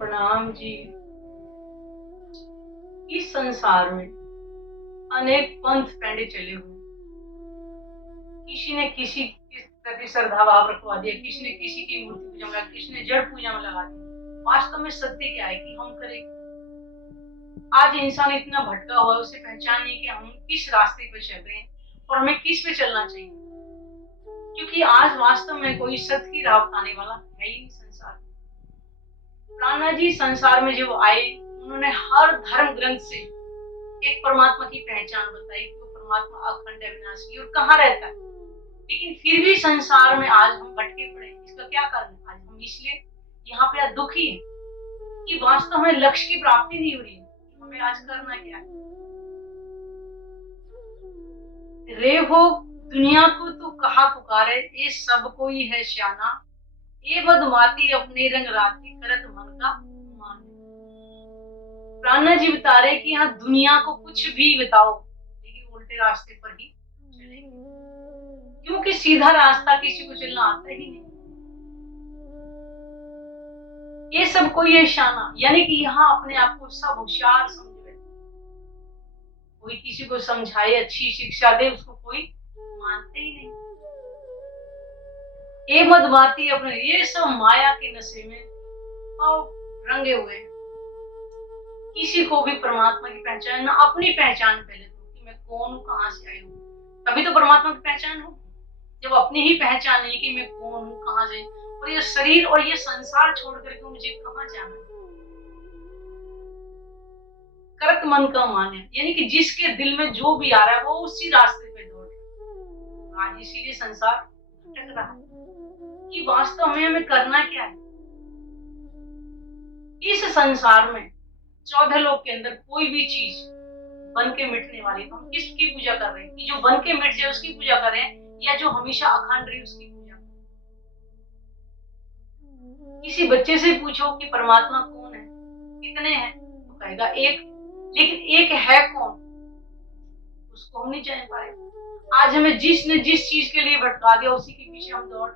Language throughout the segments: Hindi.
प्रणाम जी। इस संसार में अनेक पंथ पैंडे चले हुए। किसी ने किसी के प्रति श्रद्धा भाव रखवा दिया, किसी ने किसी की मूर्ति पूजा में लगा, किसी ने जड़ पूजा में लगा दिया। वास्तव में सत्य क्या है कि हम करें। आज इंसान इतना भटका हुआ है, उसे पहचान नहीं कि हम किस रास्ते पे चल रहे हैं और हमें किस पे चलना चाहिए। क्योंकि आज वास्तव में कोई सत्य की राह बताने वाला है ही नहीं संसार में। प्राणा जी संसार में जब आए, उन्होंने हर धर्म ग्रंथ से एक परमात्मा की पहचान बताई कि वो परमात्मा अखंड अविनाशी और कहाँ रहता है। लेकिन फिर भी संसार में आज हम भटके पड़े। इसका क्या कारण है? आज हम इसलिए यहाँ पे दुखी है कि वास्तव में लक्ष्य की प्राप्ति नहीं हो रही है। हमें आज करना क्या है? रे हो दुनिया को तो कहा पुकारे, ये सब कोई है श्याना, ये बदमाती अपने रंग राती करत मन का मान। प्राणा जी बता रहे कि यहाँ दुनिया को कुछ भी बताओ, लेकिन उल्टे रास्ते पर ही चलेंगे, क्योंकि सीधा रास्ता किसी को चलना आता ही नहीं। ये सब कोई है शाना, यानी कि यहाँ अपने आप को सब होशियार समझ बैठे। कोई किसी को समझाए, अच्छी शिक्षा दे, उसको कोई मानते ही नहीं। ये मदमाती अपने, ये सब माया के नशे में और रंगे हुए हैं। किसी को भी परमात्मा की पहचान ना, अपनी पहचान पहले तो कि मैं कौन हूँ, कहाँ से आई हूँ, तभी तो परमात्मा की पहचान हो। जब अपनी ही पहचान नहीं कि मैं कौन हूँ, कहाँ से, और ये शरीर और ये संसार छोड़ करके मुझे कहाँ जाना है। करत मन का मान है, यानी कि जिसके दिल में जो भी आ रहा है वो उसी रास्ते पे दौड़ रहा है। आज इसीलिए संसार भटक रहा है कि वास्तव में हमें करना क्या है। इस संसार में 14 लोक के अंदर कोई भी चीज बन के मिटने वाली, तो हम किसकी पूजा कर रहे हैं? कि जो बन के मिट जाए उसकी पूजा कर रहे हैं, या जो हमेशा अखंड रही उसकी पूजा कर रहे हैं? किसी बच्चे से पूछो कि परमात्मा कौन है, कितने हैं, तो कहेगा एक। लेकिन एक है कौन, उसको हम नहीं जान पाए। आज हमें जिसने जिस चीज के लिए भटका दिया, उसी के पीछे हम दौड़।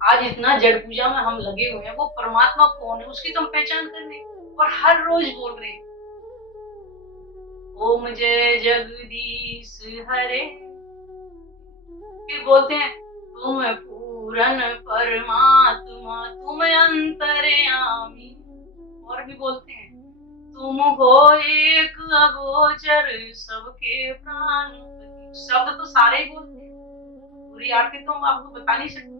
आज इतना जड़ पूजा में हम लगे हुए हैं, वो परमात्मा कौन है उसकी तो हम पहचान कर रहे हैं और हर रोज बोल रहे हैं ओम जय जगदीश हरे। फिर बोलते हैं तुम पूरन परमात्मा, तुम अंतर्यामी। और भी बोलते हैं तुम हो एक अगोचर, सबके प्राणपति। शब्द तो सारे ही बोलते हैं, पूरी आरती तो हम आपको बता नहीं सकते,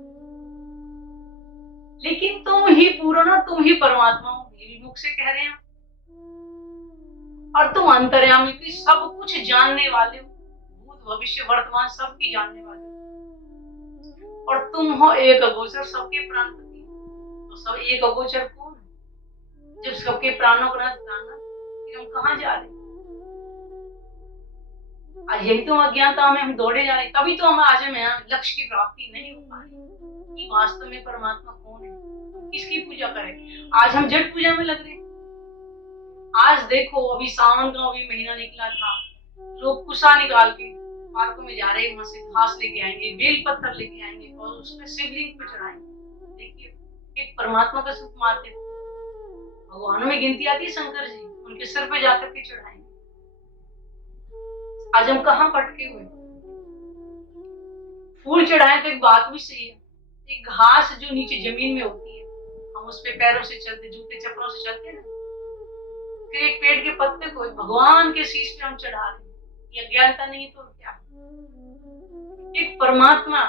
लेकिन तुम ही पूर्ण हो, तुम ही परमात्मा हो, ये भी मुख से कह रहे हैं। और तुम अंतर्यामी की सब कुछ जानने वाले हो, भूत भविष्य वर्तमान सबकी जानने वाले हो। और तुम हो एक अगोचर, सबके प्राणपति। तो सब एक अगोचर कौन है? जब सबके प्राणों को नाथ जानना, फिर हम कहाँ जा रहे हैं? आज यही तो अज्ञानता में हम दौड़े जा रहे हैं। तभी तो हम आज में लक्ष्य की प्राप्ति नहीं हो पा रही कि वास्तव में परमात्मा कौन है, किसकी पूजा करें। आज हम जड़ पूजा में लग रहे हैं। आज देखो अभी सावन का अभी महीना निकला था, लोग कुशा निकाल के पार्कों में जा रहे हैं, वहां से घास लेके आएंगे, बेल पत्थर लेके आएंगे और उसमें शिवलिंग पे चढ़ाएंगे। देखिए एक परमात्मा का सुख मानते, भगवानों में गिनती आती है शंकर जी, उनके सिर पे जाकर के चढ़ाएंगे। आज हम कहाँ पटके हुए? फूल चढ़ाए तो एक बात भी सही है, एक घास जो नीचे जमीन में होती है, हम उस पे पैरों से चलते, जूते चप्पलों से चलते हैं ना। फिर एक पेड़ के पत्ते को भगवान के शीश पे हम चढ़ा रहे हैं, ये अज्ञानता नहीं तो क्या? एक परमात्मा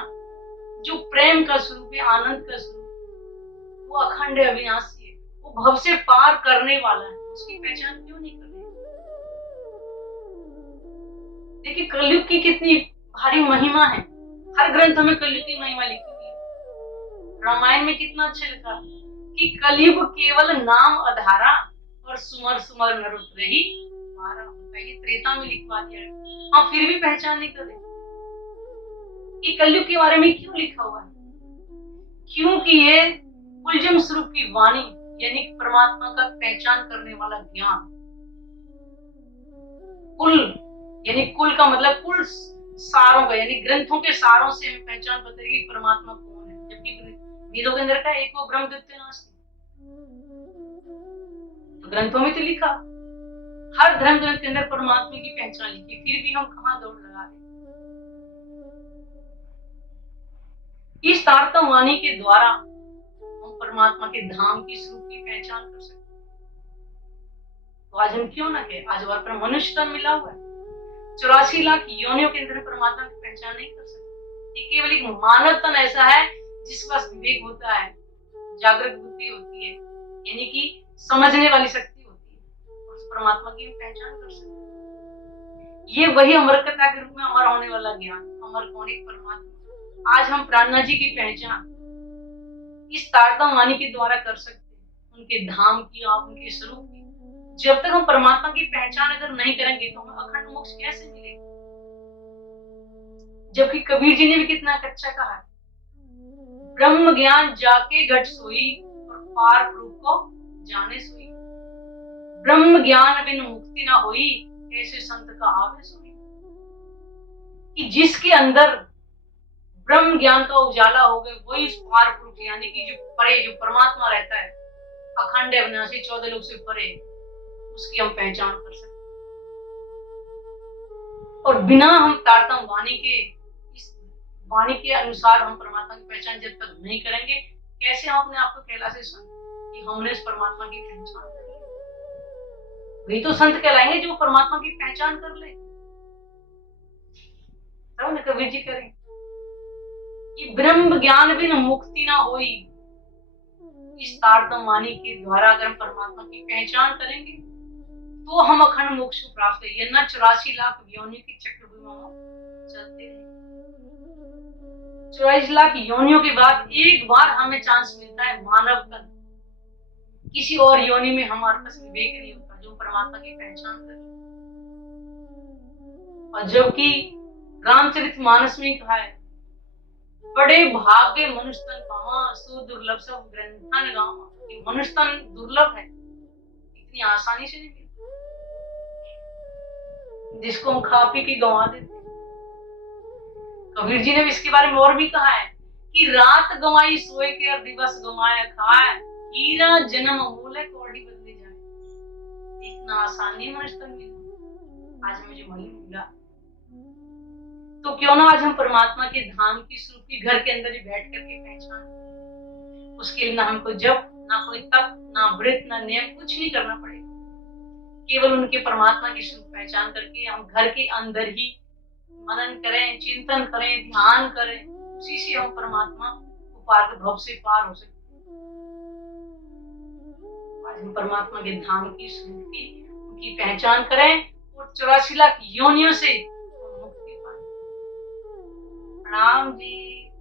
जो प्रेम का स्वरूप है, आनंद का स्वरूप, वो अखंड अविनाशी है, वो भव से पार करने वाला है, उसकी पहचान क्यों नहीं कर रहे? देखिए कलयुग की कितनी भारी महिमा है, हर ग्रंथ में कलयुग की महिमा लिखी हुई है। रामायण में कितना अच्छा लिखा कि कलयुग केवल नाम आधारा, और सुमर सुमर नर उतरहि पारा। ये त्रेता में लिखवा दिया है, हम फिर भी पहचान नहीं कर रहे कि कलयुग के बारे में क्यों लिखा हुआ है। क्योंकि ये कुलजम स्वरूप की वाणी, यानी परमात्मा का पहचान करने वाला ज्ञान। कुल यानी कुल का मतलब कुल सारों का, यानी ग्रंथों के सारों से हमें पहचान पता है कि परमात्मा कौन है। जबकि वेदों के अंदर का एक वो ब्रह्म द्वितीय नास्ति, तो ग्रंथों में तो लिखा, हर धर्म ग्रंथ के अंदर परमात्मा की पहचान लिखी, फिर भी हम कहाँ दौड़ लगा रहे। इस तारतम वाणी के द्वारा हम परमात्मा के धाम की स्वरूप की पहचान कर सकते। तो आज हम क्यों ना कहें, आज हमारे पर मनुष्य तन मिला हुआ है, 84 लाख योनियों के अंदर परमात्मा की पहचान नहीं कर सकते। ये केवल एक मानव तन ऐसा है जिसके पास विवेक होता है, जागृत बुद्धि होती है, यानी कि समझने वाली शक्ति होती है, और उस परमात्मा की पहचान कर सकते। ये वही अमरकथा के रूप में अमर होने वाला ज्ञान, अमर कौन, एक परमात्मा। आज हम प्राणनाथ जी की पहचान इस तारतम वाणी के द्वारा कर सकते हैं, उनके धाम की, आप उनके स्वरूप की। जब तक हम परमात्मा की पहचान अगर नहीं करेंगे तो हमें अखंड मोक्ष कैसे मिलेगा? जबकि कबीर जी ने भी कितना अच्छा कहा है, ब्रह्म ज्ञान जाके घट सोई और पार रूप को जाने सोई। ब्रह्म ज्ञान बिन मुक्ति ना होई, ऐसे संत कहावे सोई। कि जिसके अंदर ब्रह्म ज्ञान का उजाला हो गया, वही उस पार पुरुष यानी कि जो परे, जो परमात्मा रहता है, अखंड अविनाशी, 14 लोक से परे, उसकी हम पहचान कर सकते। और बिना हम तारतम वाणी के, इस वाणी के अनुसार हम परमात्मा की पहचान जब तक नहीं करेंगे, कैसे हम अपने आप को कैलाश संत कि हमने इस परमात्मा की पहचान कर ली? वही तो संत कहलाएंगे जो परमात्मा की पहचान कर ले। तब कबीर जी करें कि ब्रह्म ज्ञान बिन मुक्ति ना होई। इस तारतम वाणी के द्वारा अगर हम परमात्मा की पहचान करेंगे तो हम अखंड मोक्ष को प्राप्त करेंगे, न 84 लाख योनियों की चक्रव्यूह में चलते रहे। 84 लाख योनियों के बाद एक बार हमें चांस मिलता है मानव तन। किसी और योनि में हमारे पास विवेक नहीं होता जो परमात्मा की पहचान करे। और जबकि रामचरितमानस में कहा है, बड़े भाग्य मनुष्य तन पावा, सुदुर्लभ सब ग्रंथन गावा। मनुष्य तन दुर्लभ है, इतनी आसानी से नहीं मिलता, जिसको हम खा पी के गंवा देते। कबीर जी ने भी इसके बारे में और भी कहा है कि रात गंवाई सोए के और दिवस गंवाया खाए, हीरा जन्म अमूल है कौड़ी बदले जाए। इतना आसानी मनुष्य तन मिला, आज मुझे वही मिला। तो क्यों ना आज हम परमात्मा के धाम की स्वरूप की घर के अंदर ही बैठ करके पहचान। उसके लिए ना हमको जप, ना कोई तप, ना व्रत, ना नियम, कुछ नहीं करना पड़ेगा। केवल उनके परमात्मा की स्वरूप पहचान करके हम घर के अंदर ही मनन करें, चिंतन करें, ध्यान करें, उसी से हम परमात्मा को पार के भव से पार हो सकते हैं। आज हम परमात्मा के धाम की स्वरूप की, उनकी पहचान करें और 84 लाख योनियों से मुक्ति पाए। प्रणाम जी।